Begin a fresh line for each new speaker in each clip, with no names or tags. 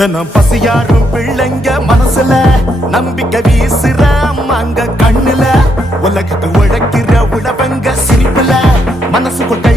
தினம் பசியாரும் பிள்ளைங்க மனசுல நம்பிக்கை வீசுற அம்மாங்க கண்ணுல. உலகத்தை உழைக்கிற உழவங்க சிரிப்புல மனசுக்குள் கை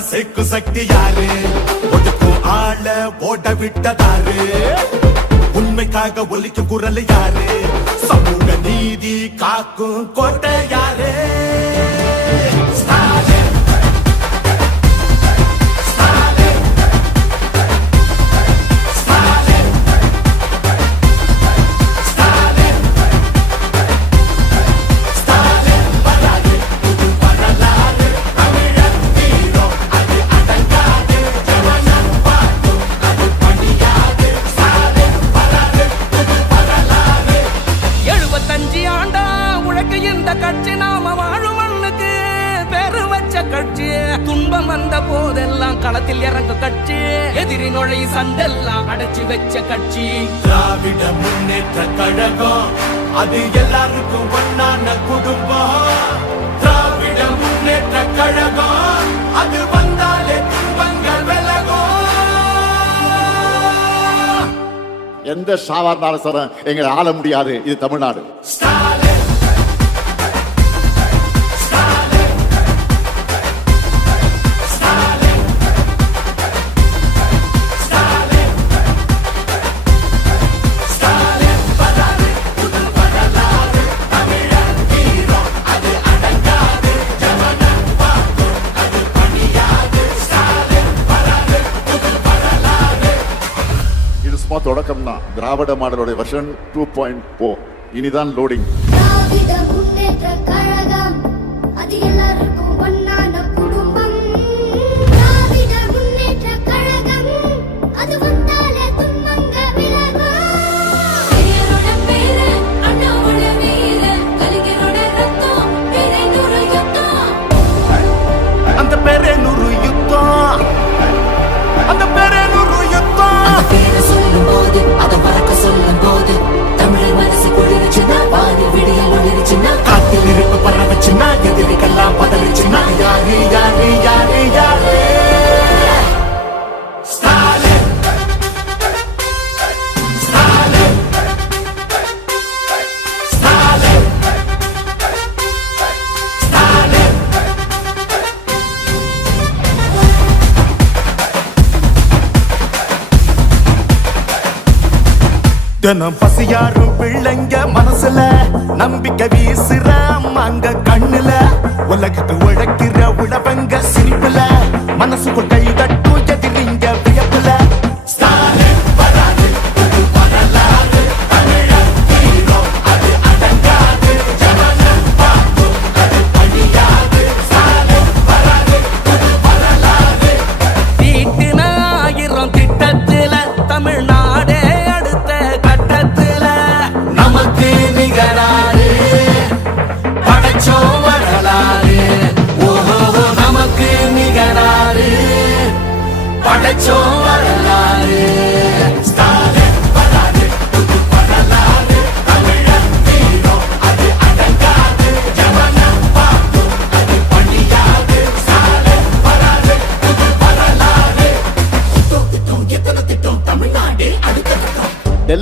ஆசைக்கு சக்தி யாரு? ஒதுக்கும் ஆள ஓட விட்டதாரு. உண்மைக்காக ஒலிக்கும் குரல் யாரு? சமூக நீதி காக்கும் கோட்டை யாரு?
எதிரி நுழைய சந்தெல்லாம் அடைச்சு வச்ச கட்சி.
திராவிட முன்னேற்ற கழகம் அது எல்லாருக்கும் ஒன்னான குடும்பம். திராவிட முன்னேற்ற கழகம் அது வந்தாலே துன்பங்கள் விலகும்.
எந்த சாவார்னாலும் சரம் எங்களை ஆள முடியாது இது தமிழ்நாடு. திராவிட மாடலுடைய வெர்ஷன் டூ பாயிண்ட் போ இனிதான் லோடிங்
தினம் பசியாரும் பிள்ளைங்க மனசுல நம்பிக்கை வீசுற அங்க கண்ணுல. உலகத்து உழைக்கிற உழவங்க சிரிப்புல மனசுக்குள் கை தட்டு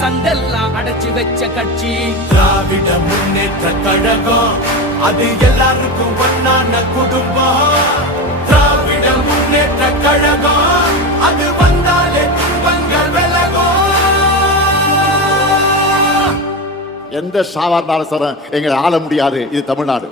சந்தெல்லாம் அடைச்சு வச்ச கட்சி.
திராவிட முன்னேற்ற கழகம் அது எல்லாருக்கும் ஒன்னான குடும்பம். திராவிட முன்னேற்ற கழகம் அது வந்தாலே துன்பங்கள் விலகும்.
எந்த சாவார்ந்தாலும் சார் எங்களை ஆள முடியாது. இது தமிழ்நாடு.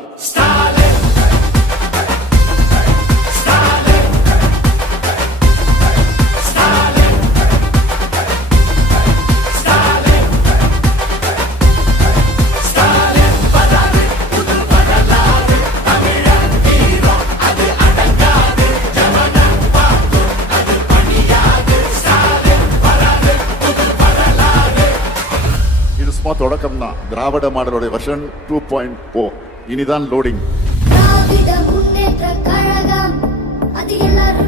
திராவிட மாடலுடைய வருஷன் டூ பாயிண்ட் போ இனிதான் லோடிங்
முன்னேற்ற கழகம் அது
எல்லாரும்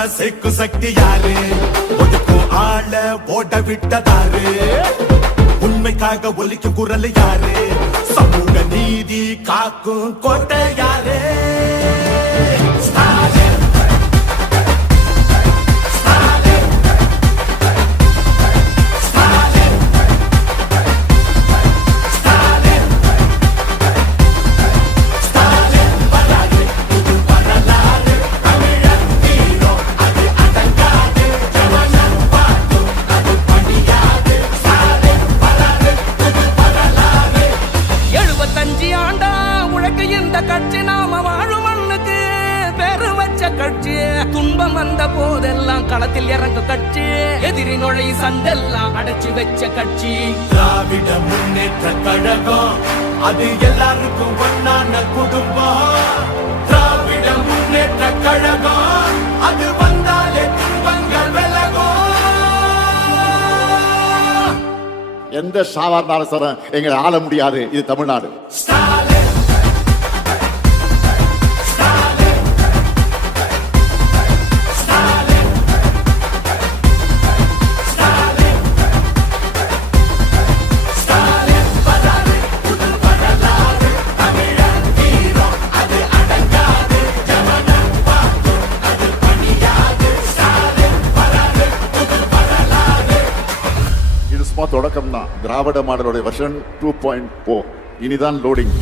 நம்ம செக்கு சக்தி யாரு? ஒதுக்கும் ஆள ஓட விட்டதாரு. உண்மைக்காக ஒலிக்கும் குரல் யாரு? சமூக நீதி காக்கும் கோட்டை யாரு?
சண்டெல்லாம் அடைச்சு வச்ச கட்சி.
திராவிட முன்னேற்ற கழகம் அது எல்லாருக்கும் ஒன்னான குடும்பம். திராவிட முன்னேற்ற கழகம் அது வந்தாலே துன்பங்கள் விலகும்.
எந்த சாவார்ந்தாலும் சார் எங்களை ஆள முடியாது. இது தமிழ்நாடு. திராவிட மாடலோட வெர்ஷன் டூ பாயிண்ட் போ இனிதான் லோடிங்